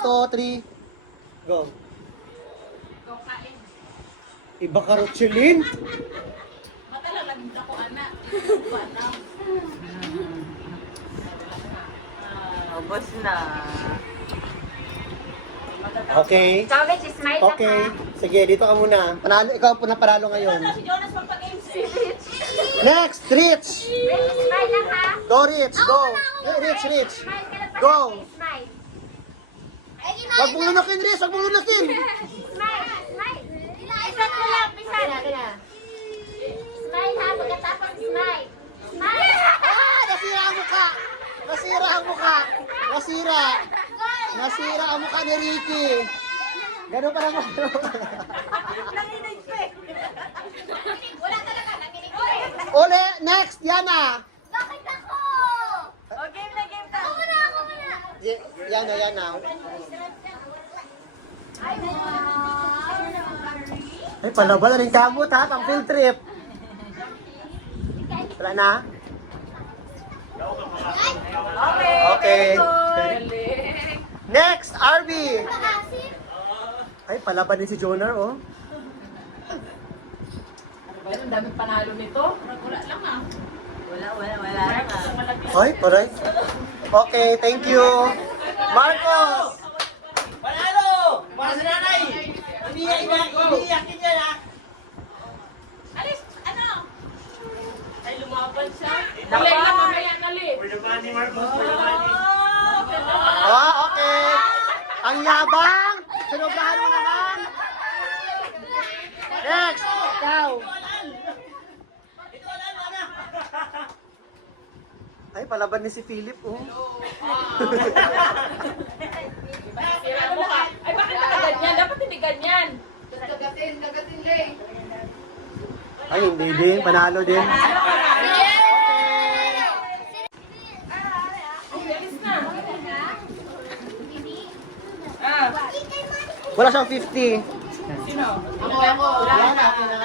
2, 3. Go. Ikaw kain. Iba ka Rochelin? Matala lang ako, anak. Wala. Ubos na. Okay. Challenge is smile lang Okay. ha. Sige, dito ka muna. Panalo, ikaw ang panalo ngayon. Si Jonas magpag-games. Next, Rich. Rich, smile lang ha. Go, Rich. Go. Hey, Rich, Rich. Smile ka lang Go. palagi. Smile. Wag mong lunukin, Rich. Wag mong lunukin. Smile. Smile. Pisan mo lang, pisan. Smile ha, pagkatapos smile. Smile. Ah, nasira ang mukha. Nasira ang mukha. Nasira. Nasira ang mukha ni Ricky. Ganun pa naman. Nanginig pa eh. Wala talaga, nanginig ko eh. Uli, next, Yana. Bakit ako? O, game na, game na. Ako muna. Yana, Yana. Ay, wow. Ay, palaban na rin kamot ha, pang field trip. Wala na? Okay. Okay. Galing. Next, RB. Ay, palaban din si Jonar, oh. Ang daming panalo nito. Wala lang ah. Wala lang. Ay, paray. Okay, thank you. Marcos! Panalo! Para sa nanay! Iiyakin niya na! Alis, ano? Ay, lumaban siya. Dali lang mamaya, dali. Ah, okay. Ang yabang! Sinubrahan mo naman! Next! Ikaw! Ay, palaban ni si Philip, oh. Sira mo ka. Ay, bakit ka ganyan? Dapat hindi ganyan. Ay, hindi din. Panalo din. Alis na. Ah, Wala siyang 50. sino? Yan, akin na.